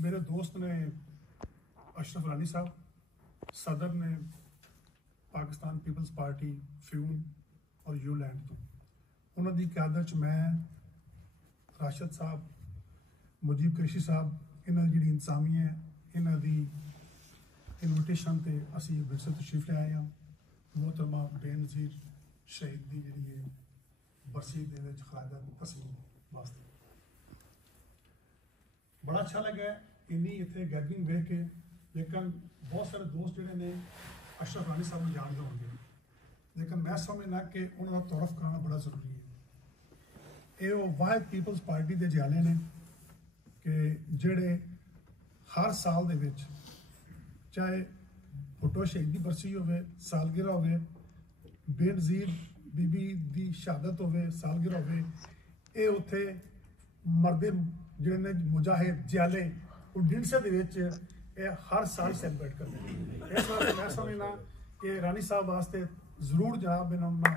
मेरे दोस्त ने अशरफ रानी साहब, सदर ने पाकिस्तान पीपल्स पार्टी फ्यून और यूलैंड तो उन्होंने क्यादत मैं राशिद साहब, मुजीब कुरैशी साहब, इन्हों की जी इंतजामी है, इन्हों की इनविटेशन से असी विरसे तशरीफ ले आए हैं। मोहतरमा बेनज़ीर शहीद की जी बरसी के खराजा तस्लीम वास्ते बड़ा अच्छा लगा इन्नी इतने गैदरिंग वेख के। लेकिन बहुत सारे दोस्त जोड़े ने अशरफ रानी साहब को जानते होंगे, लेकिन मैं समझना कि उन्होंने तारुफ कराना बड़ा जरूरी है। ये वाहिद पीपल्स पार्टी के जियाले ने कि जेड़े हर साल दे विच चाहे भुट्टो शहीद की बरसी हो, सालगिरह हो, बेनज़ीर बीबी की शहादत हो, सालगिरह हो, ये उत्थे मरदे जिहड़े ने मुजाहिद जियाले उडिनसे दे विच हर साल सैलीब्रेट करते हैं। इस वास्ते मैं समझना कि रानी साहब वास्ते जरूर जनाब इन्होंने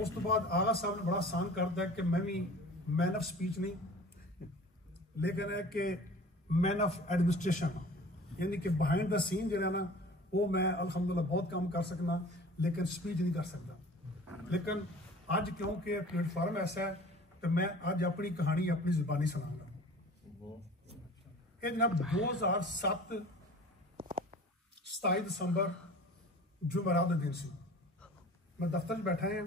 उस तो बाद आगा साहब ने बड़ा आसान कर दिया कि मैं भी मैन ऑफ स्पीच नहीं, लेकिन है कि मैन ऑफ एडमिनिस्ट्रेशन, यानी कि बिहाइंड द सीन जो ना वो मैं अल्हम्दुलिल्लाह बहुत काम कर सकना, लेकिन स्पीच नहीं कर सकता। लेकिन अज क्योंकि प्लेटफॉर्म ऐसा है तो मैं अज अपनी कहानी अपनी जुबानी सुनाऊंगा। ये जनाब 2007 27 दिसंबर जुमेरात का दिन से मैं दफ्तर बैठा है।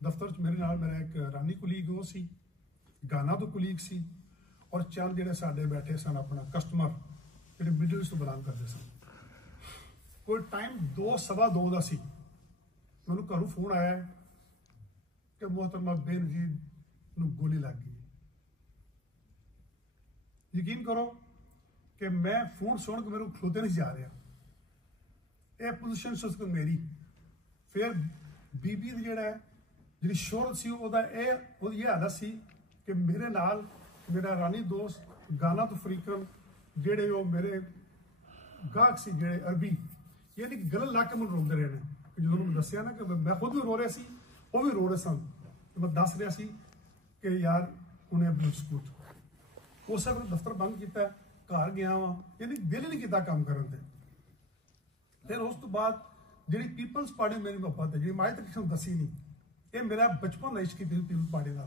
दफ्तर मेरे नाल मेरा एक रानी कुलीग वो सी, गाना तो कुलीग सी, और चंद जेडे साडे बैठे सन अपना कस्टमर जेडे मिडल ईस्ट तो बिलोंग करते सन। कोई टाइम 2 सवा 2 का सी, मैनू घरों फोन आया कि मोहतरमा बेनज़ीर नूं गोली लग गई। यकीन करो कि मैं फोन सुन के मेरे खलोते नहीं जा रहा, यह पोजिशन सी मेरी। फिर बीबी जिहड़ा जी शोहरत सी ये हालत सी कि मेरे नाल मेरा रानी दोस्त गाना तो फरीकन जेड़े वो मेरे गाहक सी जेड़े अरबी, यानी कि गले ला के मैं रोंदे रहे हैं। जो मैं दसिया ना कि मैं खुद भी रो रहा सी, वो भी रो रहे सन। मैं दस रहा सी कि यार उन्हें अपनी सकूत उस दफ्तर बंद किया, घर गया वा, यानी दिल नहीं किया काम करने से। फिर उस तो बाद जी पीपल्स पार्टी मेरी मोहब्बत है जी मैं तक किसी दसी नहीं, ये मेरा बचपन इश्क पीपल्स पार्टी का।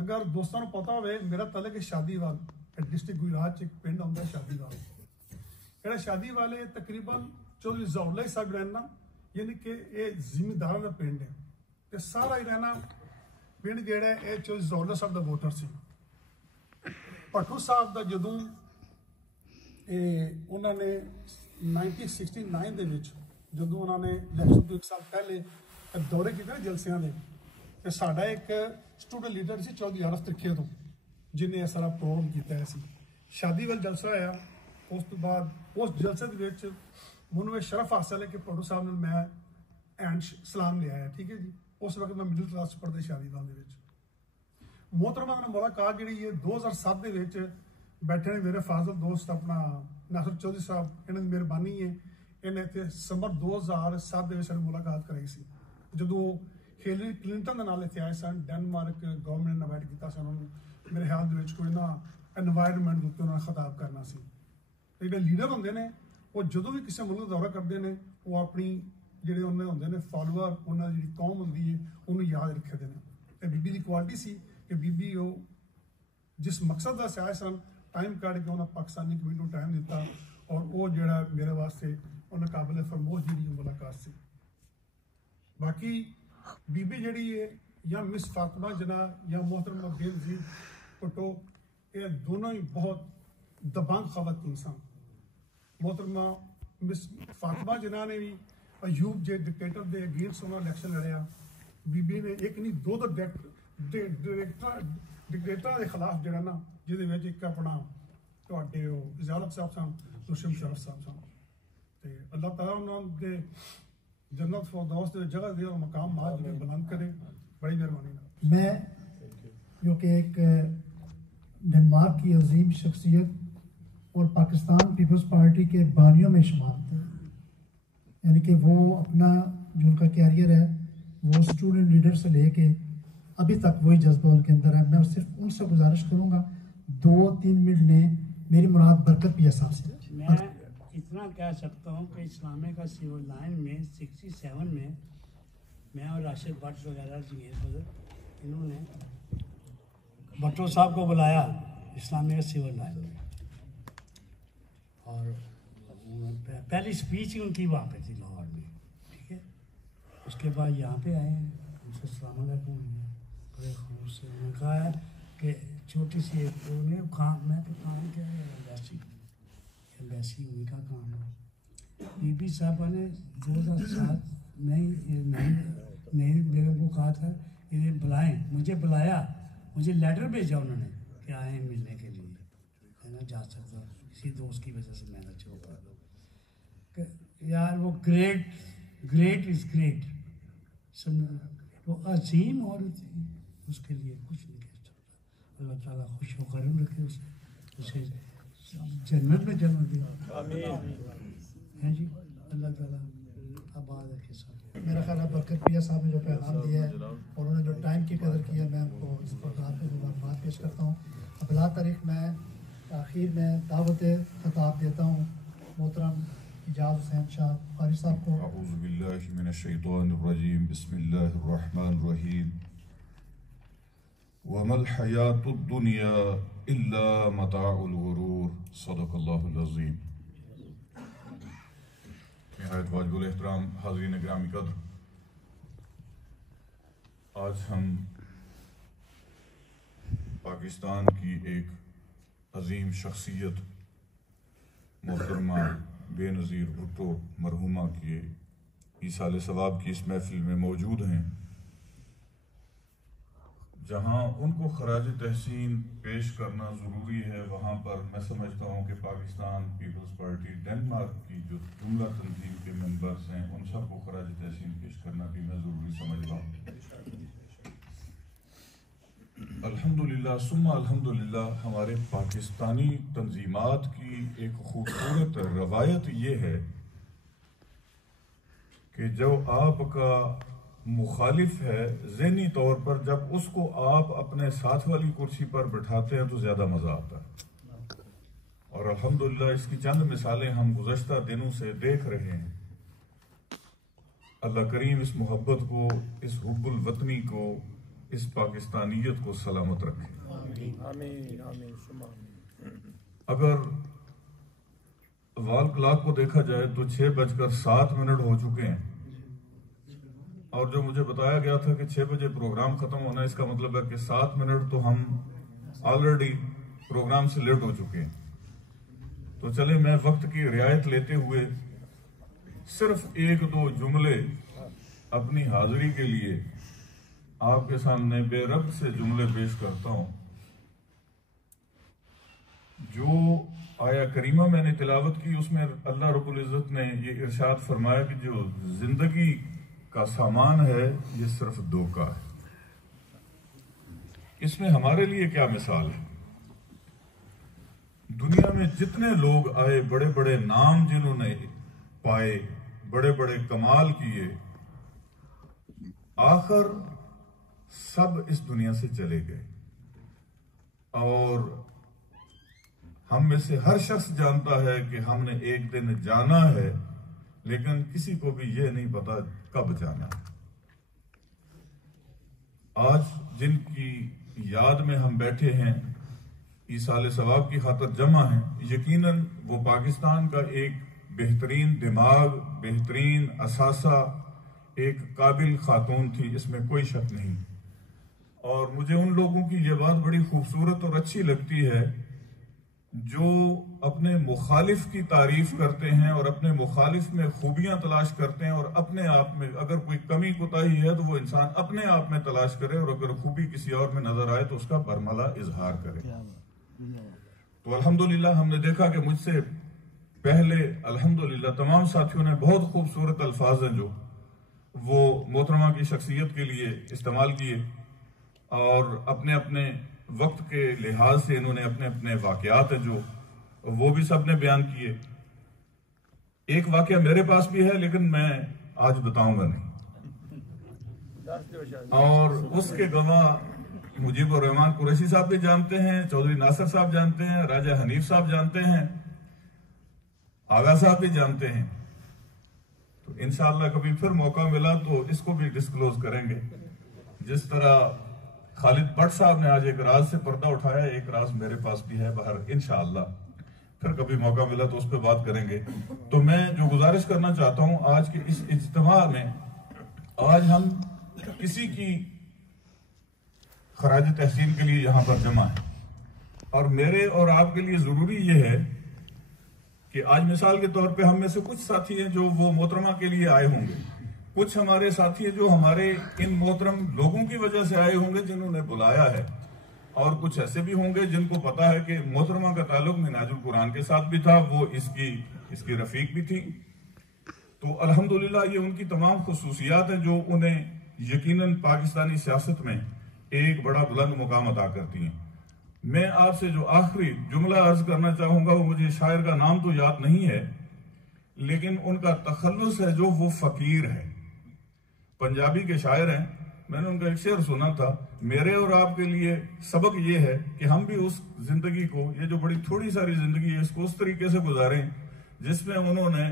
अगर दोस्तों को पता हो मेरा तलक शादीवाल डिस्ट्रिक्ट गुजरात च एक पिंड आता शादीवाल, जो शादीवाल है तकरीबन चौधरी ज़ौला साहब रहना, यानी कि ये जिमीदार का पिंड है। तो सारा ही रहना पिंड जोड़ा है चौधरी ज़ौला साहब का वोटर से। भट्टू साहब का जदों उन्होंने 1969 के जो उन्होंने इलैक्शन तो 1 साल पहले दौरे किए जलसिया के, साडा एक स्टूडेंट लीडर से चौधरी आरफ त्रिखे तो जिन्हें सारा प्रोग्राम किया शादी वाल जलसा होया। उस तो बाद उस जलसे के मैं शरफ हासिल है कि भट्टू साहब ने मैं एंड सलाम लिया। ठीक है जी, उस वक्त मैं मिडिल क्लास पढ़ते शादीवाल मोहतरमा ने मुलाकात जी 2007 के बैठे ने मेरे फाजल दोस्त अपना नासिर चौधरी साहब, इन्होंने मेहरबानी है इन्हें इतने समर 2007 के मुलाकात कराई सी जो हिलरी क्लिंटन के नाल इतने आए सन। डेनमार्क गवर्नमेंट ने इन्वाइट किया उन्होंने, मेरे ख्याल कोई ना एनवायरनमेंट के उत्ते उन्होंने खिताब करना सी। जो लीडर होंगे ने वो जो भी किसी मुल्क का दौरा करते हैं वो अपनी जोड़े उन्हें होंगे ने फॉलोअर उन्होंने जी कौम होंगी है उन्होंने याद रखते हैं। बीबी की क्वालिटी सी कि बीबी वो जिस मकसद का आए सन टाइम कढ़ के उन्हें पाकिस्तानी कम्यूनिटी को टाइम दिता, और वो जोड़ा मेरे वास्ते उन्हें काबिल फरमोश जी मुलाकात सी। बाकी बीबी जी है या मिस फातिमा जना या मोहतरमा बेनज़ीर भुट्टो, ये दोनों ही बहुत दबंग खवातीन सन। मोहतरमा मिस फातिमा जना ने भी अयूब जे डिक्टेटर के अगेंस्ट उन्होंने इलैक्शन लड़िया। बीबी ने एक नहीं दो डिक्टेटर के खिलाफ जोड़ा ना जिद एक अपना इजालत साहब सन, दुष्म शरफ साहब सन। तो अल्लाह ताला उन्होंने जन्नत फरदौस जगह दे और मकाम आज बुलंद करे, बड़ी मेहरबानी। मैं जो कि एक डेनमार्क की अजीम शख्सियत और पाकिस्तान पीपल्स पार्टी के बानियों में शुमार थे, यानी कि वो अपना जो उनका कैरियर है वो स्टूडेंट लीडर से लेके अभी तक वही जज्बा उनके अंदर है। मैं सिर्फ उनसे गुजारिश करूंगा 2-3 मिनट लें, मेरी मुराद बरकत पिया साहब से। मैं इतना कह सकता हूँ कि इस्लामिक का सिविल लाइन में 67 में मैं और राशिद भट्ट वगैरह इन्होंने भट्टो साहब को बुलाया इस्लामिक सिविल लाइन में, और पहली स्पीच ही उनकी वहाँ पे थी लाहौर में, ठीक है। उसके बाद यहाँ पे आए हैं, उनसे अस्सलाम वालेकुम बड़े खूब से उन्होंने कहा है कि छोटी सी एक उन्हें काम, मैं तो काम क्या है एम्बेसी उन्हीं का काम है। बीबी साहबा ने 2007 नहीं बेगम को कहा था इन्हें बुलाएं, मुझे बुलाया, मुझे लेटर भेजा उन्होंने कि आए मिलने के लिए, है ना, जा सकता किसी दोस्त की वजह से मैंने छोड़ा यार। वो ग्रेट इज़ ग्रेट, वो अजीम औरत थी, उसके लिए कुछ नहीं कह सकता। अल्लाह ताला खुश व करम रखे उसे जन्नत में जन्म दिया, है जी। अल्लाह ताला आबाद रखे सब। मेरा ख्याल है बरकत पिया साहब ने जो पैगाम दिया है और उन्होंने जो टाइम की कदर की है, मैं उनको इस प्रोग्राम पे मुबारकबाद पेश करता हूँ। अब बिला तारीख मैं आखिर में दावत खिताब देता हूँ मोहतरम इजाज़ हुसैन शाह फ़ारिस साहब को। अऊज़ु बिल्लाहि मिनश शैतानिर रजीम, बिस्मिल्लाहिर रहमानिर रहीम। वमल हयातुद दुनिया इल्ला मताउल गुरूर, सदक़ल्लाहुल अज़ीम। निहायत वाजिबुल एहतराम हाज़रीन गिरामी कद्र, आज हम पाकिस्तान की एक अजीम शख्सियत मोहतरमा बेनज़ीर भुट्टो मरहुमा के ईसाले सवाब की इस महफिल में मौजूद हैं, जहाँ उनको खराज तहसीन पेश करना ज़रूरी है। वहाँ पर मैं समझता हूँ कि पाकिस्तान पीपल्स पार्टी डेनमार्क की जो जुमला तंजीम के मेंबर्स हैं, उन सबको खराज तहसीन पेश करना भी मैं ज़रूरी समझता हूँ। अल्हम्दुलिल्लाह सुम्मा अल्हम्दुलिल्लाह, हमारे पाकिस्तानी तंजीमात की एक खूबसूरत रवायत ये है कि जब आपका मुखालिफ है ज़हनी तौर पर, जब उसको आप अपने साथ वाली कुर्सी पर बिठाते हैं तो ज़्यादा मज़ा आता है। और अल्हम्दुलिल्लाह इसकी चंद मिसालें हम गुज़श्ता दिनों से देख रहे हैं। अल्लाह करीम इस मोहब्बत को, इस हुब्बुल वतनी को, इस पाकिस्तानियत को सलामत रखे। अगर वाल क्लॉक को देखा जाए तो 6:07 हो चुके हैं, और जो मुझे बताया गया था कि 6 बजे प्रोग्राम खत्म होना है, इसका मतलब है कि 7 मिनट तो हम ऑलरेडी प्रोग्राम से लेट हो चुके हैं। तो चले मैं वक्त की रियायत लेते हुए सिर्फ 1-2 जुमले अपनी हाजिरी के लिए आपके सामने बेरब्त से जुमले पेश करता हूं। जो आया करीमा मैंने तिलावत की, उसमें अल्लाह रब्बुल इज़्ज़त ने ये इरशाद फरमाया कि जो जिंदगी का सामान है ये सिर्फ धोखा है। इसमें हमारे लिए क्या मिसाल है? दुनिया में जितने लोग आए, बड़े बड़े नाम जिन्होंने पाए, बड़े बड़े कमाल किए, आखिर सब इस दुनिया से चले गए। और हम में से हर शख्स जानता है कि हमने एक दिन जाना है, लेकिन किसी को भी यह नहीं पता कब जाना है। आज जिनकी याद में हम बैठे हैं, ईसाले सवाब की खातिर जमा हैं, यकीनन वो पाकिस्तान का एक बेहतरीन दिमाग, बेहतरीन असासा, एक काबिल खातून थी, इसमें कोई शक नहीं। और मुझे उन लोगों की ये बात बड़ी खूबसूरत और अच्छी लगती है जो अपने मुखालिफ की तारीफ करते हैं और अपने मुखालिफ में खूबियां तलाश करते हैं, और अपने आप में अगर कोई कमी कोताही है तो वो इंसान अपने आप में तलाश करे, और अगर खूबी किसी और में नजर आए तो उसका बरमला इजहार करे। तो अल्हम्दुलिल्लाह हमने देखा कि मुझसे पहले अल्हम्दुलिल्लाह तमाम साथियों ने बहुत खूबसूरत अल्फाज हैं जो वो मोहतरमा की शख्सियत के लिए इस्तेमाल किए, और अपने अपने वक्त के लिहाज से इन्होंने अपने अपने वाकयात हैं जो वो भी सब ने बयान किए। एक वाकया मेरे पास भी है, लेकिन मैं आज बताऊंगा नहीं। और उसके गवाह मुजीबुर रहमान कुरैशी साहब भी जानते हैं, चौधरी नासिर साहब जानते हैं, राजा हनीफ साहब जानते हैं, आगा साहब भी जानते हैं। तो इंशाअल्लाह कभी फिर मौका मिला तो इसको भी डिस्क्लोज करेंगे। जिस तरह खालिद भट्ट साहब ने आज एक राज से पर्दा उठाया, एक राज मेरे पास भी है बाहर, इंशाअल्लाह फिर कभी मौका मिला तो उस पर बात करेंगे। तो मैं जो गुजारिश करना चाहता हूं आज के इस इज्तिमा में, आज हम किसी की खराज तहसीन के लिए यहां पर जमा है, और मेरे और आपके लिए जरूरी यह है कि आज मिसाल के तौर पे हम में से कुछ साथी हैं जो वो मोहतरमा के लिए आए होंगे, कुछ हमारे साथी हैं जो हमारे इन मोहतरम लोगों की वजह से आए होंगे जिन्होंने बुलाया है, और कुछ ऐसे भी होंगे जिनको पता है कि मोहतरमा का ताल्लुक मिनाजुल कुरान के साथ भी था, वो इसकी रफीक भी थी। तो अल्हम्दुलिल्लाह ये उनकी तमाम खुसूसियात हैं जो उन्हें यकीनन पाकिस्तानी सियासत में एक बड़ा बुलंद मुकाम अता करती हैं। मैं आपसे जो आखिरी जुमला अर्ज करना चाहूंगा, वो मुझे शायर का नाम तो याद नहीं है, लेकिन उनका तखल्लुस है जो वो फकीर है। पंजाबी के शायर हैं, मैंने उनका एक शेर सुना था, मेरे और आपके लिए सबक ये है कि हम भी उस जिंदगी को, ये जो बड़ी थोड़ी सारी जिंदगी है, इसको उस तरीके से गुजारें जिसमें उन्होंने,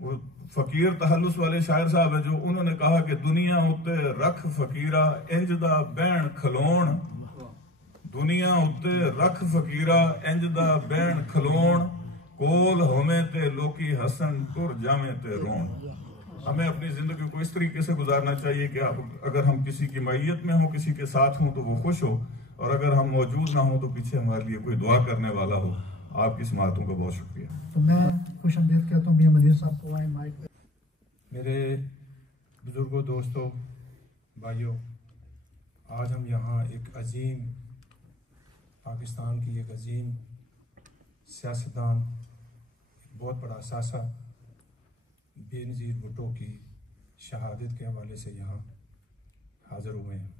वो फकीर तहल्लुस वाले शायर साहब है जो उन्होंने कहा कि दुनिया उत्ते रख फकीरा इंजदा बैन खलोण, दुनिया उत्ते रख फकीरा इंजदा बैन खलोण, कोल होमे ते लोकी हसन तुर जामे ते रोण। हमें अपनी जिंदगी को इस तरीके से गुजारना चाहिए कि अगर हम किसी की मैयत में हो, किसी के साथ हो तो वो खुश हो, और अगर हम मौजूद ना हो तो पीछे हमारे लिए कोई दुआ करने वाला हो। आपकी समातों का बहुत शुक्रिया। तो मैं खुश आमदीद कहता हूँ मियां मनीर साहब को आए माइक पे। मेरे बुजुर्गों, दोस्तों, भाइयों, आज हम यहाँ एक अजीम पाकिस्तान की एक अजीम सियासतदान, एक बहुत बड़ा असासा बेनज़ीर भुट्टो की शहादत के हवाले से यहाँ हाज़िर हुए हैं।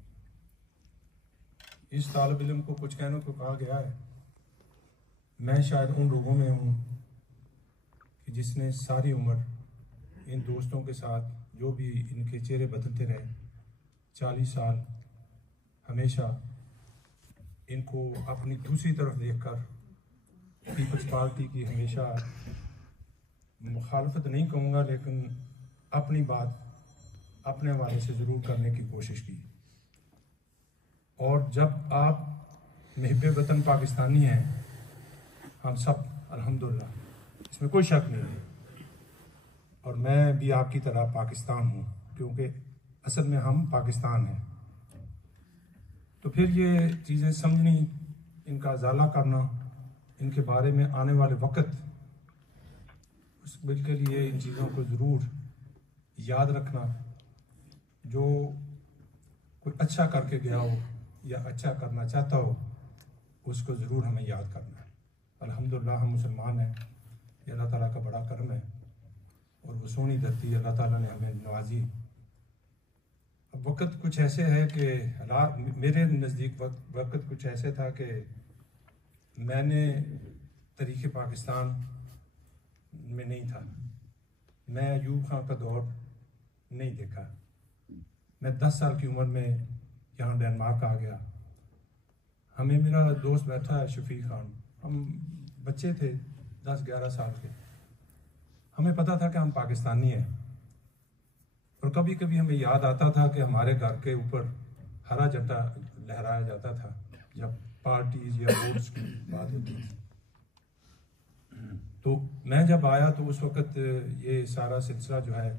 इस तालिब इल्म को कुछ कहने को कहा गया है, मैं शायद उन लोगों में हूँ कि जिसने सारी उम्र इन दोस्तों के साथ, जो भी इनके चेहरे बदलते रहे, 40 साल हमेशा इनको अपनी दूसरी तरफ देखकर पीपल्स पार्टी की हमेशा मुखालफत नहीं कहूँगा, लेकिन अपनी बात अपने हवाले से ज़रूर करने की कोशिश की। और जब आप महबे वतन पाकिस्तानी हैं, हम सब अल्हम्दुलिल्लाह, इसमें कोई शक नहीं है, और मैं भी आपकी तरह पाकिस्तान हूँ, क्योंकि असल में हम पाकिस्तान हैं। तो फिर ये चीज़ें समझनी, इनका ज़ाला करना, इनके बारे में आने वाले वक्त उस बिल के लिए इन चीज़ों को ज़रूर याद रखना। जो कोई अच्छा करके गया हो या अच्छा करना चाहता हो, उसको ज़रूर हमें याद करना है। अल्हम्दुलिल्लाह हम मुसलमान हैं, ये अल्लाह ताला का बड़ा करम है, और वो सोनी धरती अल्लाह ताला ने हमें नवाजी। अब वक्त कुछ ऐसे है कि हालात, मेरे नज़दीक वक्त कुछ ऐसे था कि मैंने तरीक़े पाकिस्तान में नहीं था, मैं अयूब खान का दौर नहीं देखा। मैं 10 साल की उम्र में यहाँ डेनमार्क आ गया। हमें, मेरा दोस्त बैठा है शफीक खान, हम बच्चे थे 10-11 साल के, हमें पता था कि हम पाकिस्तानी हैं, और कभी कभी हमें याद आता था कि हमारे घर के ऊपर हरा झंडा लहराया जाता था जब पार्टीज या वोट्स की बात होती थी। तो मैं जब आया तो उस वक़्त ये सारा सिलसिला जो है,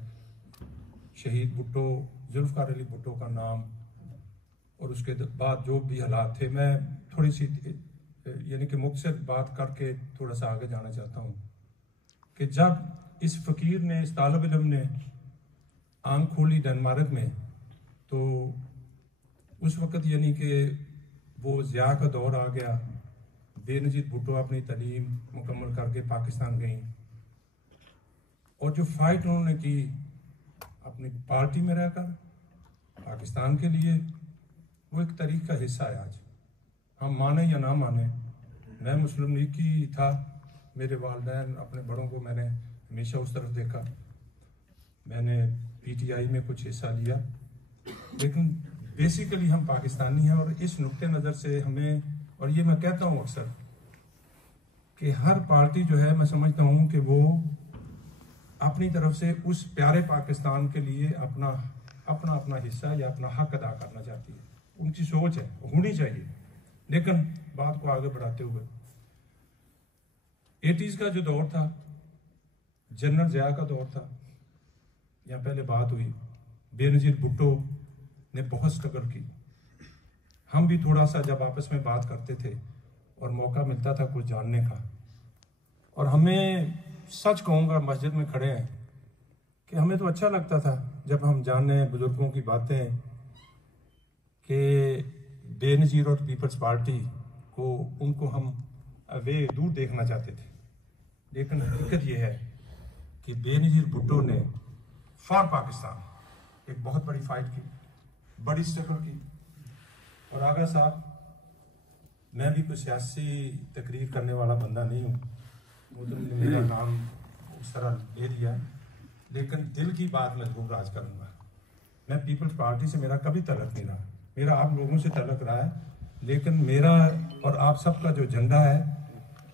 शहीद भुट्टो, जुल्फ़िकार अली भुट्टो का नाम, और उसके बाद जो भी हालात थे, मैं थोड़ी सी यानी कि मुख्तसर बात करके थोड़ा सा आगे जाना चाहता हूँ कि जब इस फ़कीर ने, इस तालिब इल्म ने आंख खोली डेनमार्क में, तो उस वक़्त यानी कि वो ज़िया का दौर आ गया। बेनज़ीर भुट्टो अपनी तालीम मुकम्मल करके पाकिस्तान गई, और जो फ़ाइट उन्होंने की अपनी पार्टी में रहकर पाकिस्तान के लिए, वो एक तारीख का हिस्सा है। आज हम माने या ना माने, मैं मुस्लिम लीग की था, मेरे वालिदैन, अपने बड़ों को मैंने हमेशा उस तरफ देखा, मैंने PTI में कुछ हिस्सा लिया, लेकिन बेसिकली हम पाकिस्तानी हैं। और इस नुक्ते नज़र से हमें, और ये मैं कहता हूँ अक्सर कि हर पार्टी जो है, मैं समझता हूँ कि वो अपनी तरफ से उस प्यारे पाकिस्तान के लिए अपना अपना अपना हिस्सा या अपना हक अदा करना चाहती है। उनकी सोच है, होनी चाहिए। लेकिन बात को आगे बढ़ाते हुए 80s का जो दौर था, जनरल ज़िया का दौर था, यहाँ पहले बात हुई, बेनज़ीर भुट्टो ने बहुत स्ट्रगल की। हम भी थोड़ा सा जब आपस में बात करते थे और मौका मिलता था कुछ जानने का, और हमें सच कहूँगा मस्जिद में खड़े हैं कि हमें तो अच्छा लगता था जब हम जाने बुजुर्गों की बातें कि बेनज़ीर और पीपल्स पार्टी को, उनको हम वे दूर देखना चाहते थे। लेकिन हकीकत यह है कि बेनज़ीर भुट्टो ने फॉर पाकिस्तान एक बहुत बड़ी फाइट की, बड़ी स्ट्रगल की। और आगा साहब, मैं भी कोई सियासी तकरीर करने वाला बंदा नहीं हूँ, वो तो मेरा नाम उस तरह ले लिया, लेकिन दिल की बात मैं जरूर आज करूँगा। मैं पीपल्स पार्टी से मेरा कभी तल्लुक़ नहीं रहा, मेरा आप लोगों से तल्लुक़ रहा है, लेकिन मेरा और आप सबका जो झंडा है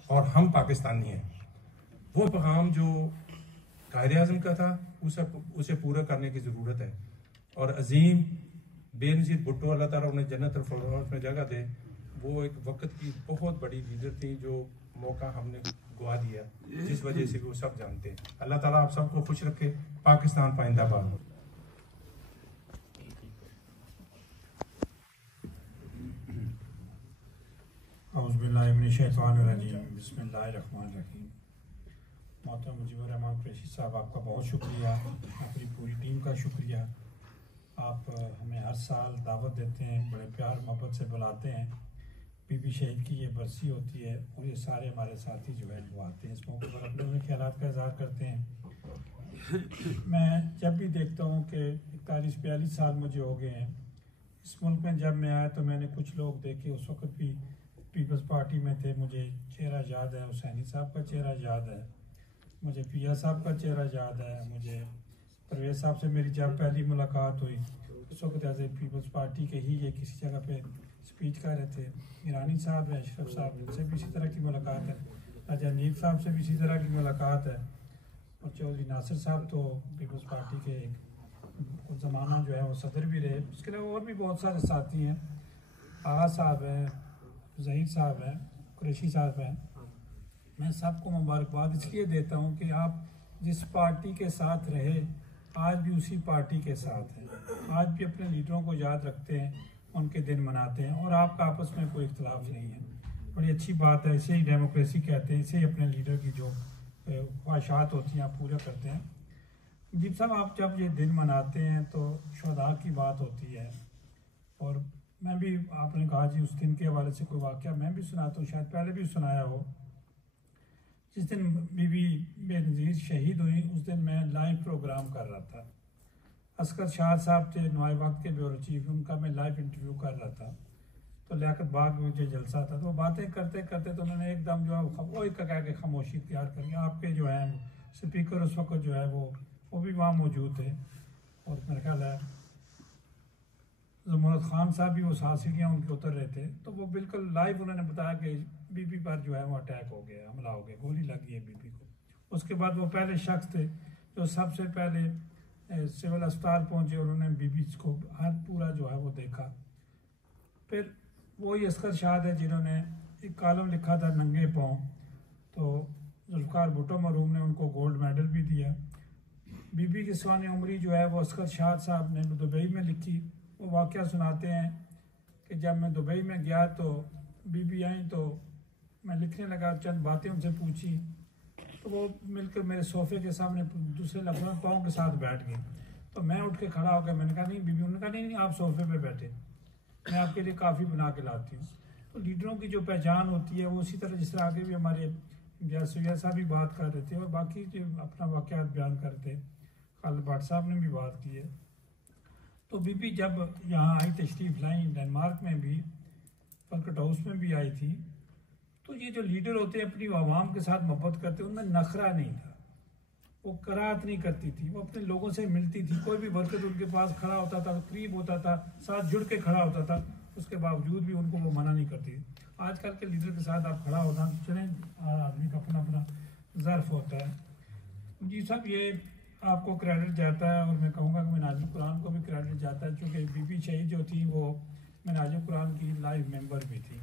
और हम पाकिस्तानी हैं, वो पैगाम जो कायद-ए-आज़म का था उसे पूरा करने की ज़रूरत है। और अजीम बेनज़ीर भुट्टो, अल्लाह ताला उन्हें जन्नतुल फिरदौस में जगह दे, वो एक वक्त की बहुत बड़ी लीडर थी जो मौका हमने गवा दिया, जिस वजह से वो सब जानते हैं। अल्लाह ताला आप सबको खुश रखे। पाकिस्तान पाइंदाबाद। बिस्मिल्लाहिर्रहमानिर्रहीम। मोहतरम मुजीबुर रहमान कुरैशी साहब, आपका बहुत शुक्रिया, अपनी पूरी टीम का शुक्रिया। आप हमें हर साल दावत देते हैं, बड़े प्यार मोहब्बत से बुलाते हैं। बीबी शहीद की ये बरसी होती है और ये सारे हमारे साथी जो है वो आते हैं, इस मौके पर अपने अपने ख्यालात का इज़हार करते हैं। मैं जब भी देखता हूँ कि 41-42 साल मुझे हो गए हैं इस मुल्क में, जब मैं आया तो मैंने कुछ लोग देखे, उस वक्त भी पीपल्स पार्टी में थे। मुझे चेहरा याद है, हुसैनी साहब का चेहरा याद है, मुझे पिया साहब का चेहरा याद है, मुझे परवेज़ साहब से मेरी जब पहली मुलाकात हुई उस वक्त एज ए पीपल्स पार्टी के ही ये किसी जगह पे स्पीच कर रहे थे। ईरानी साहब है, अशरफ साहब, उनसे भी इसी तरह की मुलाकात है, राजा नील साहब से भी इसी तरह की मुलाकात है, और चौधरी नासिर साहब तो पीपल्स पार्टी के कुछ ज़माना जो है वो सदर भी रहे। उसके अलावा और भी बहुत सारे साथी हैं, आगा साहब हैं, ज़हीर साहब हैं, कुरैशी साहब हैं। मैं सबको मुबारकबाद इसलिए देता हूँ कि आप जिस पार्टी के साथ रहे आज भी उसी पार्टी के साथ हैं, आज भी अपने लीडरों को याद रखते हैं, उनके दिन मनाते हैं, और आपका आपस में कोई इख्तलाफ नहीं है। बड़ी अच्छी बात है, इसे ही डेमोक्रेसी कहते हैं, इसे ही अपने लीडर की जो ख्वाहिशात होती हैं आप पूरा करते हैं। जी साहब, आप जब ये दिन मनाते हैं तो शुहदा की बात होती है, और मैं भी, आपने कहा जी उस दिन के हवाले से कोई वाक़या मैं भी सुनाता हूँ, शायद पहले भी सुनाया हो। जिस दिन बीबी बेनज़ीर शहीद हुई उस दिन मैं लाइव प्रोग्राम कर रहा था। असगर शाह साहब थे नवाब वक्त के ब्यूरो चीफ, उनका मैं लाइव इंटरव्यू कर रहा था। तो लियाकत बाग में जो जलसा था, तो बातें करते करते तो उन्होंने एकदम जो है वो एक कह के खामोशी इख्तियार कर लिया। आपके जो है स्पीकर उस वक्त जो है वो भी वहाँ मौजूद थे, और मेरा ख्याल है ज़मानत खान साहब भी वो सीढ़ियाँ उनके उतर रहे थे। तो वो बिल्कुल लाइव उन्होंने बताया कि बीबी पर जो है वो अटैक हो गया, हमला हो गया, गोली लगी है बीबी को। उसके बाद वो पहले शख्स थे जो सबसे पहले सिविल अस्पताल पहुँचे, उन्होंने बीबी को हर पूरा जो है वो देखा। फिर वही असगर शाह है जिन्होंने एक कॉलम लिखा था नंगे पाँव, तो जुल्फ़िकार भुट्टो मरहूम ने उनको गोल्ड मेडल भी दिया। बीबी की सवाने उम्री जो है वो असगर शाह साहब ने दुबई में लिखी। वो वाक़या सुनाते हैं कि जब मैं दुबई में गया तो बीबी आई, तो मैं लिखने लगा, चंद बातें उनसे पूछी, तो वो मिलकर मेरे सोफ़े के सामने दूसरे लफ्ज़ों में पाँव के साथ बैठ गए। तो मैं उठ के खड़ा हो गया, मैंने कहा नहीं बीबी, उन्होंने कहा नहीं आप सोफ़े पे बैठे, मैं आपके लिए काफ़ी बना के लाती हूँ। तो लीडरों की जो पहचान होती है वो उसी तरह, जिस तरह आगे भी हमारे जैसा साहब भी बात कर रहे थे और बाकी जो अपना वाक़यात बयान कर रहे थे, खालिद भट्ट साहब ने भी बात की है। तो बीबी जब यहाँ आई, तशरीफ़ लाई, डेनमार्क में भी, फलकट हाउस में भी आई थी, तो ये जो लीडर होते हैं अपनी आवाम के साथ मोहब्बत करते हैं, उनमें नखरा नहीं था। वो कराहत नहीं करती थी, वो अपने लोगों से मिलती थी। कोई भी वर्कर उनके पास खड़ा होता था, करीब होता था, साथ जुड़ के खड़ा होता था, उसके बावजूद भी उनको वो मना नहीं करती थी। आजकल के लीडर के साथ आप खड़ा होना, चलें, आदमी का अपना अपना ज़र्फ होता है। जी साहब, ये आपको क्रेडिट जाता है, और मैं कहूँगा कि मिनाजुल कुरान को भी क्रेडिट जाता है, क्योंकि बीबी शहीद जो थी वो मिनाजुल कुरान की लाइव मेंबर भी थी।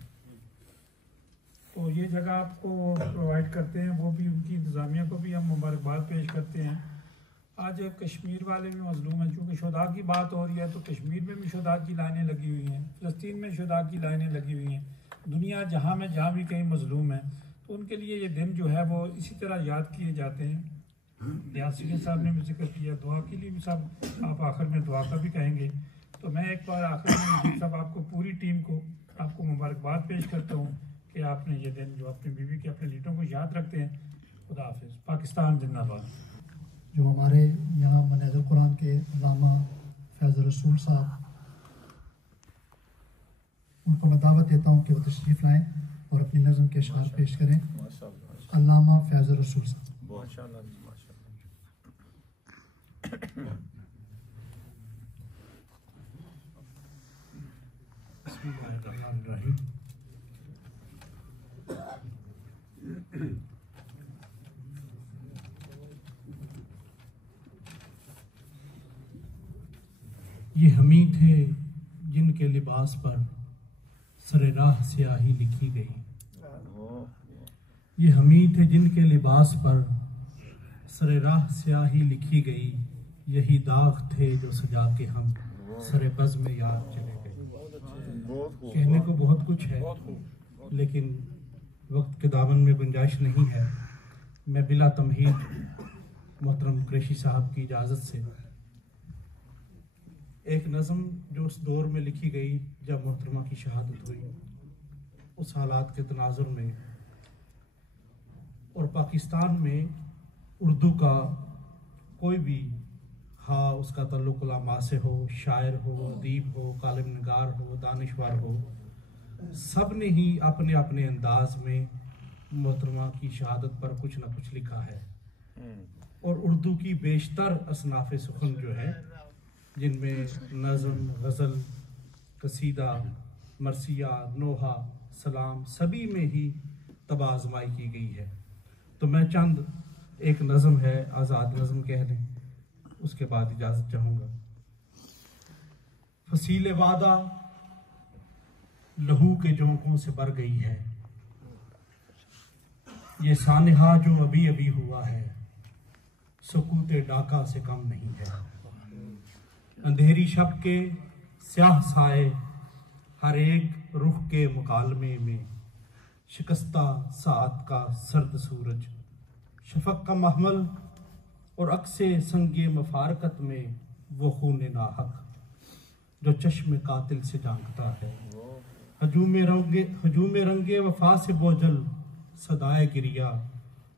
तो ये जगह आपको प्रोवाइड करते हैं, वो भी उनकी इंतज़ामिया को भी हम मुबारकबाद पेश करते हैं। आज कश्मीर वाले भी मजलूम हैं, चूँकि शुहदा की बात हो रही है तो कश्मीर में भी शुहदा की लाइनें लगी हुई हैं, फ़लस्तीन में शुहदा की लाइनें लगी हुई हैं। दुनिया जहाँ में जहाँ भी कहीं मजलूम है तो उनके लिए ये दिन जो है वो इसी तरह याद किए जाते हैं। यासीन साहब ने भी जिक्र किया, दुआ के लिए भी सब आप आखिर में दुआ का भी कहेंगे। तो मैं एक बार आखिर में सब आपको, पूरी टीम को आपको मुबारकबाद पेश करता हूँ कि आपने ये दिन जो अपनी बीवी के, अपने लीडरों को याद रखते हैं। खुदा हाफिज़। पाकिस्तान जिंदाबाद। जो हमारे यहाँ मिनाजुल कुरान के अल्लामा फैज़ुल रसूल साहब, उनको मैं दावत देता हूँ कि वो तशरीफ़ लाएँ और अपनी नज़म के अशआर पेश करें। अल्लामा फैज़ुल रसूल साहब। बिस्मिल्लाहिर्रहमानिर्रहीम। ये हमी थे जिनके लिबास पर सरे राह स्याही लिखी गई। ये हमी थे जिनके लिबास पर सरे राह स्याही लिखी गई। यही दाग थे जो सजा के हम सरे बज़ में याद चले गए। कहने को बहुत कुछ है, लेकिन वक्त के दामन में गुंजाइश नहीं है। मैं बिला तमहीद मोहतरम कुरैशी साहब की इजाज़त से एक नज़म जो उस दौर में लिखी गई जब मोहतरमा की शहादत हुई, उस हालात के तनाजुर में, और पाकिस्तान में उर्दू का कोई भी, हाँ उसका ताल्लुक़ उलमा से हो, शायर हो, अदीब हो, कालिम निगार हो, दानिशवर हो, सब ने ही अपने अपने अंदाज में मोहतरमा की शहादत पर कुछ न कुछ लिखा है। और उर्दू की बेशतर असनाफ़ सुखन जो है, जिनमें नज़म, गज़ल, कसीदा, मरसिया, नोहा, सलाम, सभी में ही तब आजमाई की गई है। तो मैं चंद, एक नज़म है, आज़ाद नज़म कह लें, उसके बाद इजाज़त चाहूँगा। फसीले वादा लहू के जोंकों से भर गई है, ये सानिहा जो अभी अभी हुआ है, सुकूते डाका से कम नहीं है। अंधेरी शब के स्याह साए हर एक रुख के मुकालमे में, शिकस्ता सात का सर्द सूरज, शफक का महमल और अक्से संगे मफारकत में वो खून नाहक जो चश्मे कातिल से झांकता है। हजूम रंगे वफा से बोझल सदाए गिरिया,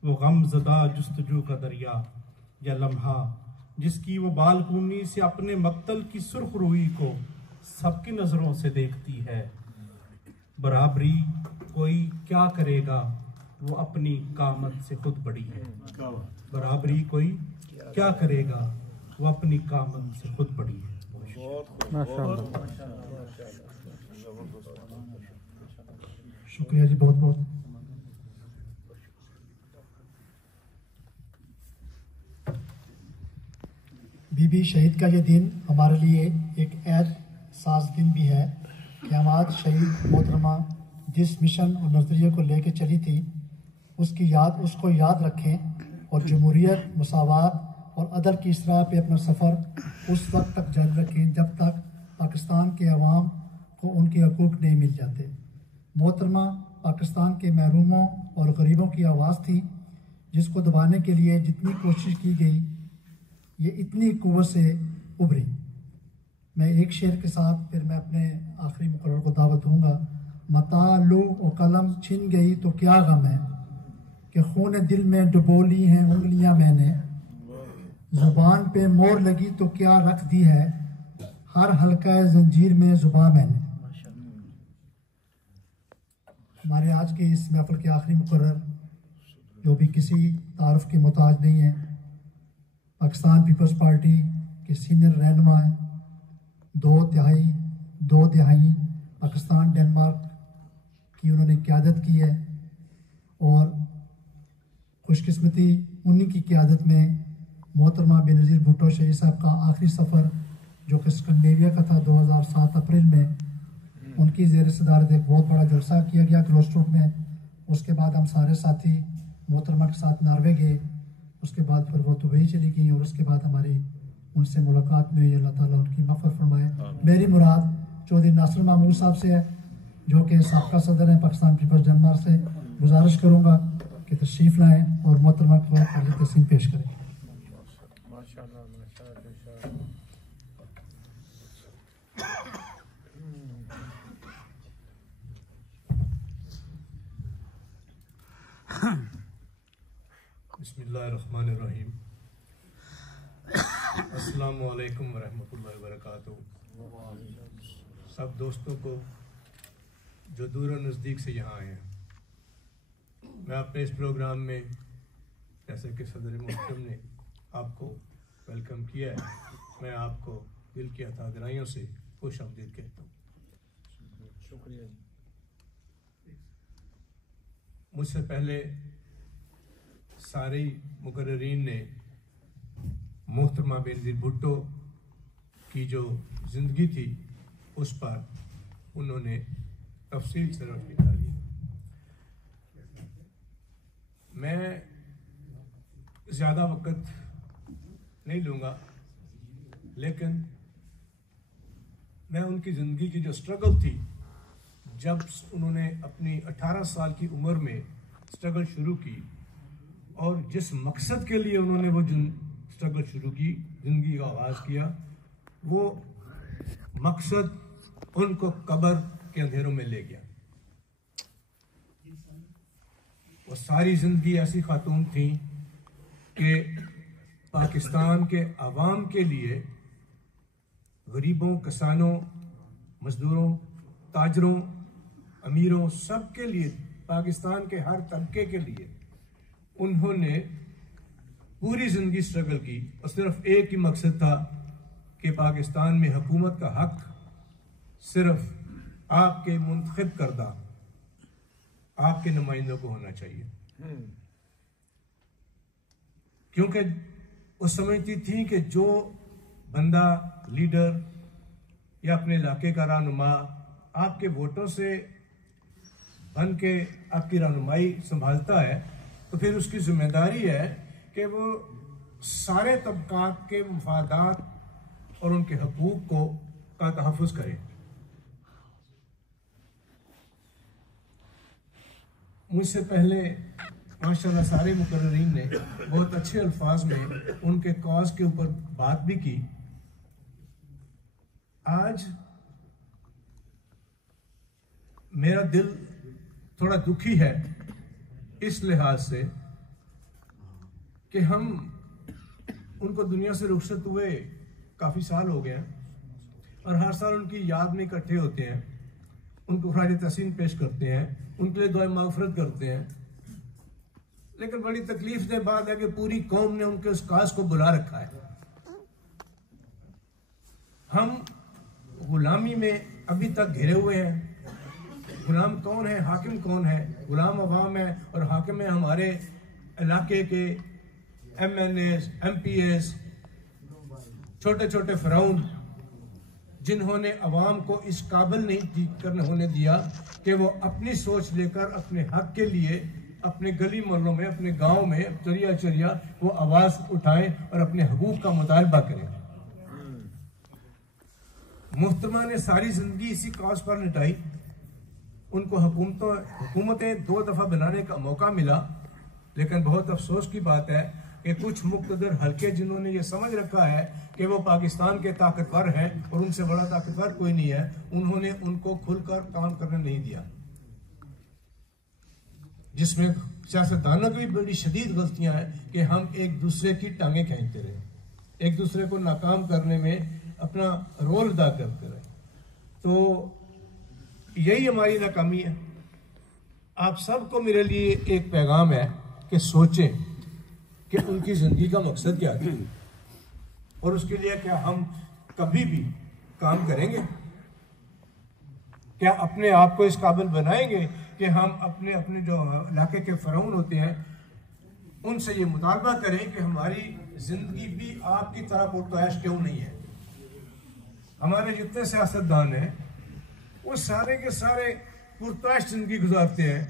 वो गम ज़दा जुस्तजू का दरिया, या लम्हा जिसकी वो बालकूनी से अपने मक्तल की सुर्ख रूई को सबकी नजरों से देखती है। बराबरी कोई क्या करेगा, वो अपनी कामत से खुद बड़ी है। बराबरी कोई क्या करेगा, वो अपनी कामत से खुद बड़ी है। शुक्रिया जी, बहुत बहुत। बीबी शहीद का ये दिन हमारे लिए एक एहसास दिन भी है कि हम आज शहीद मोहतरमा जिस मिशन और नज़रिए को लेकर चली थी उसको याद रखें और जमहूरियत, मसावात और अदल की इसराह पे अपना सफ़र उस वक्त तक जारी रखें जब तक पाकिस्तान के अवाम को उनके हकूक़ नहीं मिल जाते। मोहतरमा पाकिस्तान के महरूमों और गरीबों की आवाज़ थी, जिसको दबाने के लिए जितनी कोशिश की गई ये इतनी कुव्वत से उभरी। मैं एक शेर के साथ फिर मैं अपने आखिरी मुकर्रर को दावत दूंगा। मता लो और कलम छिन गई तो क्या गम है, कि खून दिल में डुबो ली हैं उंगलियां मैंने, जुबान पे मोर लगी तो क्या रख दी है, हर हल्का जंजीर में जुबान मैंने। हमारे आज के इस महफिल के आखिरी मुकर्रर जो भी किसी तारुफ के मोहताज नहीं है, पाकिस्तान पीपल्स पार्टी के सीनियर रहनुमा हैं। दो तिहाई पाकिस्तान डेनमार्क की उन्होंने क़यादत की है और खुशकिस्मती उन्हीं की क़यादत में मोहतरमा बेनज़ीर भुट्टो शहीद साहब का आखिरी सफ़र जो कि स्कैंडिनेविया का था 2007 अप्रैल में, उनकी ज़ेर सदारत एक बहुत बड़ा जलसा किया गया क्लोस्ट्रोप में। उसके बाद हम सारे साथी मोहतरमा के साथ नॉर्वे गए, उसके बाद फिर वो दुबई चली गई और उसके बाद हमारी उनसे मुलाकात में हुई। अल्लाह ताला उनकी मग़फ़िरत फरमाए। मेरी मुराद चौधरी नासिर महमूद साहब से है जो कि साबका सदर हैं पाकिस्तान पीपल्स डेनमार्क से। गुजारिश करूँगा कि तशरीफ़ लाएँ और मोहतरमा को अर्ज़ तस्लीम पेश करें। बिस्मिल्लाहिर्रहमानिर्रहीम। अस्सलामु अलैकुम वरहमतुल्लाहि वबरकातुहू। सब दोस्तों को जो दूर और नज़दीक से यहाँ आए हैं, मैं अपने इस प्रोग्राम में जैसे कि सदर मोहतरम ने आपको वेलकम किया है, मैं आपको दिल की अता गहराइयों से खुश आमदीद कहता हूँ। शुक्रिया। मुझसे पहले सारे मुकर्रीन ने मोहतरमा बेनज़ीर भुट्टो की जो ज़िंदगी थी उस पर उन्होंने तफसील से रोशनी डाली। मैं ज़्यादा वक्त नहीं लूँगा, लेकिन मैं उनकी ज़िंदगी की जो स्ट्रगल थी, जब उन्होंने अपनी 18 साल की उम्र में स्ट्रगल शुरू की और जिस मकसद के लिए उन्होंने वो स्ट्रगल शुरू की, ज़िंदगी का आगाज़ किया, वो मकसद उनको कब्र के अंधेरों में ले गया। वो सारी ज़िंदगी ऐसी खातून थी कि पाकिस्तान के अवाम के लिए, गरीबों, किसानों, मजदूरों, ताजरों, अमीरों, सब के लिए, पाकिस्तान के हर तबके के लिए उन्होंने पूरी ज़िंदगी स्ट्रगल की। और सिर्फ एक ही मकसद था कि पाकिस्तान में हुकूमत का हक सिर्फ आपके मुंतखब करदा आपके नुमाइंदों को होना चाहिए, क्योंकि वो समझती थी कि जो बंदा लीडर या अपने इलाके का रहनुमा आपके वोटों से बन के आपकी रहनुमाई संभालता है, तो फिर उसकी जिम्मेदारी है कि वो सारे तबकात के मफादात और उनके हकूक़ का तहफ़्फ़ुज़ करे। मुझसे पहले माशाल्लाह सारे मुकर्रीन ने बहुत अच्छे अल्फाज में उनके कॉज के ऊपर बात भी की। आज मेरा दिल थोड़ा दुखी है इस लिहाज से कि हम उनको दुनिया से रुखसत हुए काफ़ी साल हो गए हैं और हर साल उनकी याद में इकट्ठे होते हैं, उनको खराज तहसीन पेश करते हैं, उनके लिए दुआ मग़फ़िरत करते हैं। लेकिन बड़ी तकलीफ दे बात है कि पूरी कौम ने उनके उस काज को बुला रखा है। हम गुलामी में अभी तक घिरे हुए हैं। गुलाम कौन है, हाकिम कौन है? गुलाम अवाम है और हाकिम है हमारे इलाके के MNAs, MPAs, छोटे छोटे फ़िरौन, जिन्होंने अवाम को इस काबिल नहीं होने दिया कि वो अपनी सोच लेकर अपने हक के लिए अपने गली मोहल्लों में, अपने गांव में चरिया चरिया वो आवाज़ उठाएं और अपने हकूक़ का मुतालबा करें। मुहतरमा ने सारी ज़िंदगी इसी काज पर निटाई। उनको हुकूमतें 2 दफ़ा बनाने का मौका मिला, लेकिन बहुत अफसोस की बात है कि कुछ मुक़्तदर हल्के जिन्होंने ये समझ रखा है कि वो पाकिस्तान के ताकतवर हैं और उनसे बड़ा ताकतवर कोई नहीं है, उन्होंने उनको खुलकर काम करने नहीं दिया, जिसमें सियासतदानों की भी बड़ी शदीद गलतियां हैं कि हम एक दूसरे की टांगें खींचते रहे, एक दूसरे को नाकाम करने में अपना रोल अदा करते रहे। तो यही हमारी नाकामी है। आप सबको मेरे लिए एक पैगाम है कि सोचें कि उनकी ज़िंदगी का मकसद क्या था। और उसके लिए क्या हम कभी भी काम करेंगे? क्या अपने आप को इस काबिल बनाएंगे कि हम अपने अपने जो इलाके के फ़रौन होते हैं उनसे ये मुतालबा करें कि हमारी ज़िंदगी भी आपकी तरह पुरतैश क्यों नहीं है? हमारे जितने सियासतदान हैं वो सारे के सारे पुरतैश ज़िंदगी गुजारते हैं,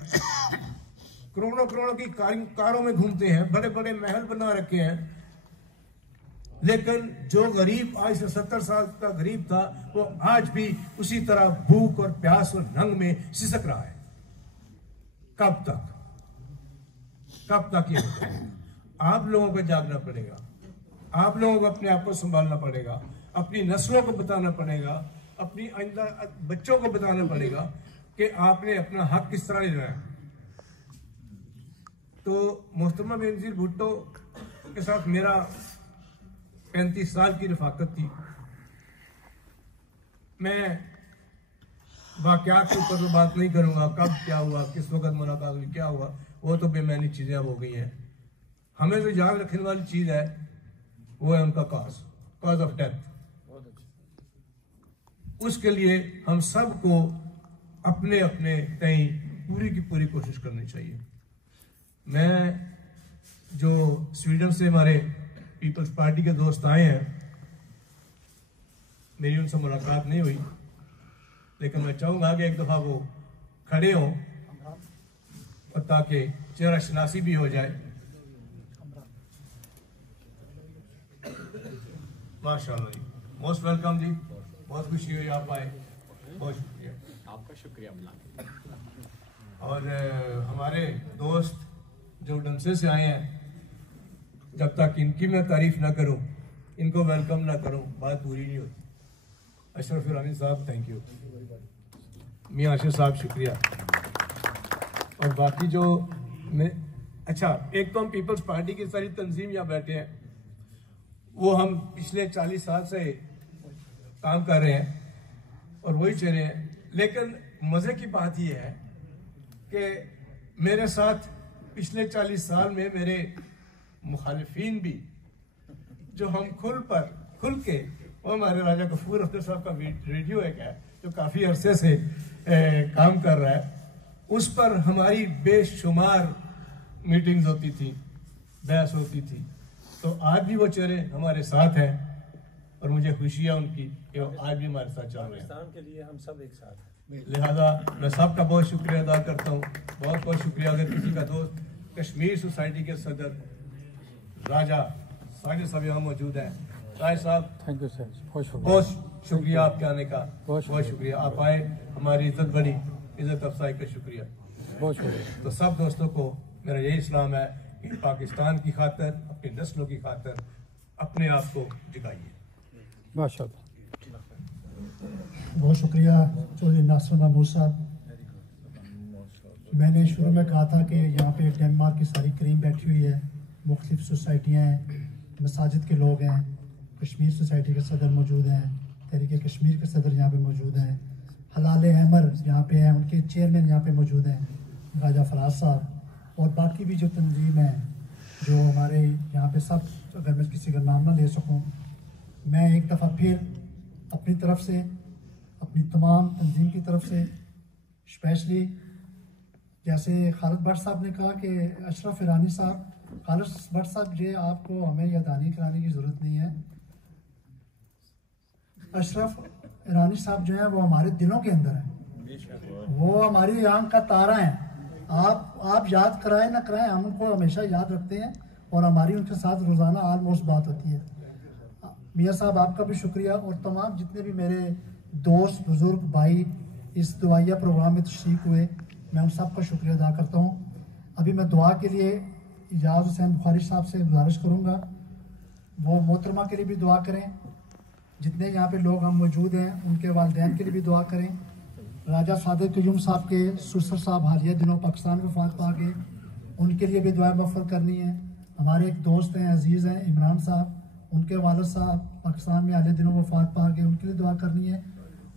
करोड़ों करोड़ों की कारों में घूमते हैं, बड़े बड़े महल बना रखे हैं, लेकिन जो गरीब आज से 70 साल का गरीब था वो आज भी उसी तरह भूख और प्यास और नंग में सिसक रहा है। कब तक ये होता है? आप लोगों को जागना पड़ेगा, आप लोगों को अपने आप को संभालना पड़ेगा, अपनी नस्लों को बताना पड़ेगा, अपनी आइंदा बच्चों को बताना पड़ेगा कि आपने अपना हक किस तरह लेना है। तो मोहतरमा बेनज़ीर भुट्टो के साथ मेरा 35 साल की रफाकत थी। मैं वाक़यात के ऊपर तो बात नहीं करूँगा, कब क्या हुआ, किस वक्त मुलाकात हुई, क्या हुआ, वो तो बेमानी चीज़ें अब हो गई हैं। हमें जो याद रखने वाली चीज़ है वो है उनका कॉज ऑफ डेथ। उसके लिए हम सबको अपने अपने तय पूरी की पूरी कोशिश करनी चाहिए। मैं जो स्वीडन से हमारे पीपल्स पार्टी के दोस्त आए हैं, मेरी उनसे मुलाकात नहीं हुई, लेकिन मैं चाहूँगा कि एक दफ़ा वो खड़े हों और ताकि चेहरा शनासी भी हो जाए। माशाअल्लाह जी, मोस्ट वेलकम जी, बहुत खुशी हुई आप आए, बहुत शुक्रिया। आपका शुक्रिया। और हमारे दोस्त जो डमसे से आए हैं, जब तक इनकी मैं तारीफ ना करूं, इनको वेलकम ना करूं, बात पूरी नहीं होती। अशरफ ईरानी साहब थैंक यू, मियां आशिर साहब शुक्रिया। और बाकी जो मैं अच्छा, एक तो हम पीपल्स पार्टी की सारी तंजीम यहाँ बैठे हैं, वो हम पिछले 40 साल से काम कर रहे हैं और वही चेहरे हैं। लेकिन मज़े की बात यह है कि मेरे साथ पिछले 40 साल में मेरे मुखालिफिन भी, जो हम खुल के वो हमारे राजा गफूर अख्तर साहब का रेडियो एक है जो काफ़ी अरसे से काम कर रहा है, उस पर हमारी बेशुमार मीटिंग्स होती थी, बहस होती थी। तो आज भी वो चेहरे हमारे साथ हैं और मुझे खुशी है उनकी कि वो आज भी हमारे साथ चल रहे हैं। पाकिस्तान के लिए हम सब एक साथ हैं। लिहाजा मैं सबका बहुत शुक्रिया अदा करता हूँ, बहुत बहुत शुक्रिया। अगर किसी का दोस्त कश्मीर सोसाइटी के सदर राजा साजिद साहब यहाँ मौजूद हैं, राय साहब थैंक यू सर, बहुत शुक्रिया आपके आने का, बहुत शुक्रिया। आप आए, हमारी इज्जत बढ़ी, इज्जत अफसाई का शुक्रिया, बहुत शुक्रिया। तो सब दोस्तों को मेरा यही इस्लाम है कि पाकिस्तान की खातिर, अपनी नस्लों की खातिर अपने आप को जगाइए। माशाअल्लाह, बहुत शुक्रिया चौधरी नासिर महमूद साहब। मैंने शुरू में कहा था कि यहाँ पे डेनमार्क की सारी क्रीम बैठी हुई है, मुख्तलिफ सोसाइटियाँ हैं, मसाजिद के लोग हैं, कश्मीर सोसाइटी के सदर मौजूद हैं, तहरीक कश्मीर के सदर यहाँ पे मौजूद हैं, हलाल अहमर यहाँ पे हैं, उनके चेयरमैन यहाँ पे मौजूद हैं, राजा फराज साहब, और बाकी भी जो तंजीम है जो हमारे यहाँ पे सब, अगर मैं किसी का नाम ना ले सकूँ, मैं एक दफ़ा फिर अपनी तरफ से, अपनी तमाम तंजीम की तरफ से, स्पेशली जैसे खालिद भट्ट साहब ने कहा कि अशरफ ईरानी साहब, खालिद भट्ट साहब, ये आपको हमें यह दानी कराने की ज़रूरत नहीं है। अशरफ ईरानी साहब जो है वो हमारे दिलों के अंदर है, वो हमारी आंख का तारा है। आप याद कराएं ना कराएं, हम उनको हमेशा याद रखते हैं और हमारी उनके साथ रोज़ाना ऑलमोस्ट बात होती है। मियाँ साहब आपका भी शुक्रिया, और तमाम जितने भी मेरे दोस्त बुज़ुर्ग भाई इस दुआया प्रोग्राम में तशरीफ़ हुए, मैं उन सब का शुक्रिया अदा करता हूँ। अभी मैं दुआ के लिए इजाज़ हुसैन बुखारी साहब से गुजारिश करूँगा, वो मोहतरमा के लिए भी दुआ करें, जितने यहाँ पे लोग हम मौजूद हैं उनके वालिदैन के लिए भी दुआ करें। राजा सादिक क़यूम साहब के सुसर साहब हालिया दिनों पाकिस्तान में वफ़ात पा गए, उनके लिए भी दुआ मग़फ़िरत करनी है। हमारे एक दोस्त हैं, अजीज़ हैं, इमरान साहब, उनके वालिद साहब पाकिस्तान में हालिया दिनों वफ़ात पा गए, उनके लिए दुआ करनी है।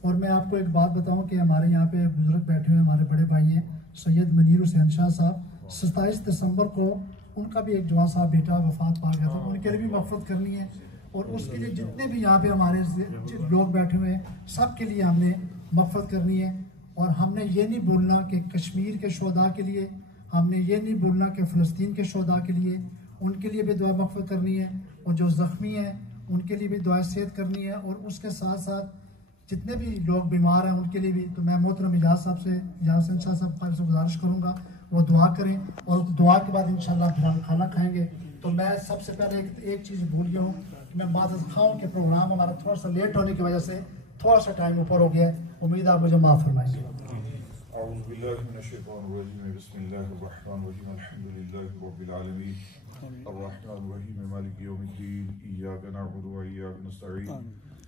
और मैं आपको एक बात बताऊं कि हमारे यहाँ पे बुजुर्ग बैठे हुए हमारे बड़े भाई हैं सैयद मनीर हुसैन शाह साहब, 27 दिसंबर को उनका भी एक जवान साहब बेटा वफ़ात पा गया था, उनके लिए भी मग़फ़िरत करनी है। और उसके लिए जितने भी यहाँ पे हमारे लोग बैठे हुए हैं सब के लिए हमने मग़फ़िरत करनी है। और हमने ये नहीं भूलना कि कश्मीर के शोधा के लिए, हमने ये नहीं भूलना कि फ़लस्तीन के शोधा के लिए, उनके लिए भी दुआ मग़फ़िरत करनी है, और जो ज़ख्मी हैं उनके लिए भी दुआ सेहत करनी है। और उसके साथ साथ जितने भी लोग बीमार हैं उनके लिए भी। तो मैं मोहतरम इजाज़ साहब से, यासिन शाह साहब से गुजारिश करूँगा वो दुआ करें, और दुआ के बाद इंशाल्लाह फिर हम खाना खाएँगे। तो मैं सबसे पहले एक चीज़ भूल गया हूँ कि मैं बात खाऊँ कि प्रोग्राम हमारा थोड़ा सा लेट होने की वजह से थोड़ा सा टाइम ऊपर हो गया है। उम्मीद आप मुझे माफ़ फरमाएंगे।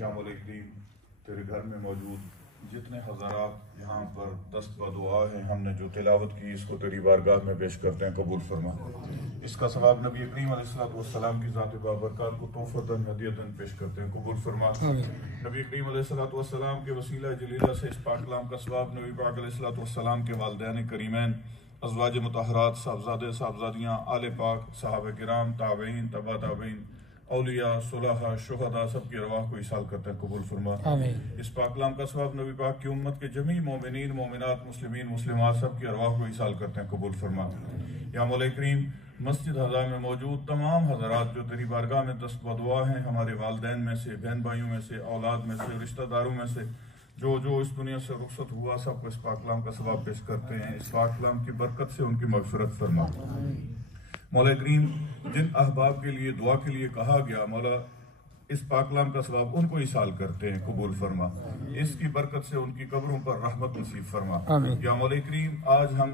या मौला करीम तेरे घर में मौजूद जितने हज़रात यहाँ पर दस्त दुआ है हमने जो तिलावत की इसको तेरी बारगाह में पेश करते हैं, कबूल फरमा। इसका सवाब नबी करीम अलैहिस्सलाम की ज़ात बाबरकत को तोहफ़तन हदियतन पेश करते हैं, कबूल फरमा। नबी करीम अलैहिस्सलाम के वसीला जलीला से इस पाक कलाम का सवाब नबी पाक अलैहिस्सलाम के वालिदैन करीमैन अज़वाज मुतहरात साहबज़ादे साहबज़ादियाँ आले पाक सहाबा किराम ताबईन तबा ताबईन औलिया सुलहा शुहदा सब की रवाह को इसाल करते हैं, कबूल फरमा। इस पाक कलाम का सवाब नबी पाक की उम्मत के जमी मोमिनीन मोमिनात मुस्लिमीन मुस्लिमात सब की रवाह को इसाल करते हैं, कबूल फरमा। या मौला करीम मस्जिद हज़ा में मौजूद तमाम हज़रात जो तेरी बारगाह में दस्त दुआ हैं, हमारे वालिदैन में से, बहन भाइयों में से, औलाद में से, रिश्तेदारों में से जो इस दुनिया से रुखसत हुआ सबको इस पाक कलाम का सवाब पेश करते हैं। इस पाक कलाम की बरकत से उनकी मग़फ़िरत फरमा। मौला करीम जिन अहबाब के लिए दुआ के लिए कहा गया, मौला इस पाक कलाम का सवाब उनको इसाल करते हैं, कबूल फरमा। इसकी बरकत से उनकी कब्रों पर रहमत नसीब फरमा। या मौला करीम आज हम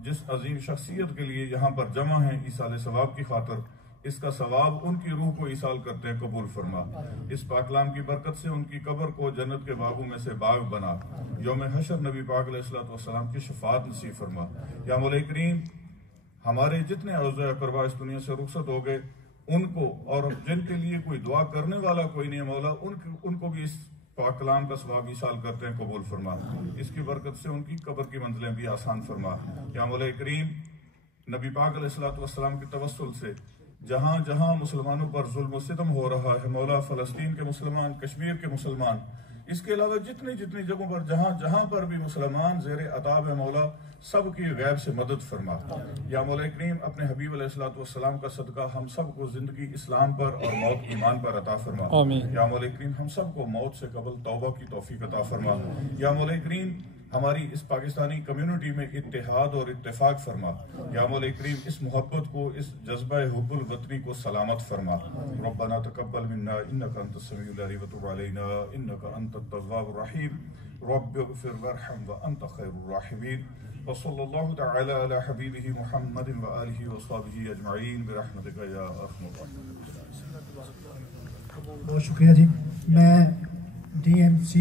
जिस अजीम शख्सियत के लिए यहाँ पर जमा हैं ईसाल सवाब की खातर, इसका सवाब उनकी रूह को इसाल करते हैं, कबूल फरमा। इस पाक कलाम की बरकत से उनकी कब्र को जन्नत के बागों में से बाग बना। यौम हशर नबी पाक अलैहिस्सलाम की शफाअत नसीब फरमा। या मौला करीम हमारे जितने औज़ा अक़रबा इस दुनिया से रुखसत हो गए उनको, और जिनके लिए कोई दुआ करने वाला कोई नहीं है मौला, उनको भी इस पाक कलाम का सवाब इसाल करते हैं, कबूल फरमा। इसकी बरकत से उनकी कब्र की मंजिलें भी आसान फरमा। या मौला करीम नबी पाक अलैहिस्सलाम के तवस्सुल से जहाँ जहाँ मुसलमानों पर जुल्म सितम हो रहा है मौला, फ़लस्तीन के मुसलमान, कश्मीर के मुसलमान, इसके अलावा जितनी जितनी जगहों पर जहाँ जहाँ पर भी मुसलमान ज़ेर अताब है मौला, सब की गैब से मदद फरमा। या मौला करीम अपने हबीब अलैहिस्सलाम का सदका हम सब को जिंदगी इस्लाम पर और मौत ईमान पर अता फरमा। या मौला करीम हम सब को मौत से कबल तौबा की तौफीक अता फरमा। या मौला करीम हमारी इस पाकिस्तानी कम्युनिटी में इत्तेहाद और इत्तेफाक फरमा। या मौला करीम इस मोहब्बत को, इस जज्बा हुब्बुल वतनी को सलामत फरमा। रब्बना तक़ब्बल मिन्ना इन्नका अंतस समीउल अलीम व तुब अलैना इन्नका अंतत तव्वाबुर रहीम। रब्बिग़फिर वरहम व अंत खैरुर राहिमीन। व सल्लल्लाहु तआला अला हबीबिही मुहम्मदिन व आलिहि व सहबिही अजमईन बिरहमतिका या अरहमर राहिमीन। बहुत शुक्रिया जी। मैं DMC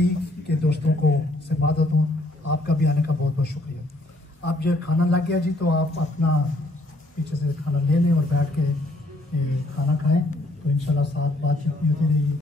के दोस्तों को से इबादत हूँ, आपका भी आने का बहुत बहुत शुक्रिया। आप जो खाना लग गया जी, तो आप अपना पीछे से खाना ले लें और बैठ के खाना खाएं, तो इंशाल्लाह साथ बातचीत भी होती रहेगी।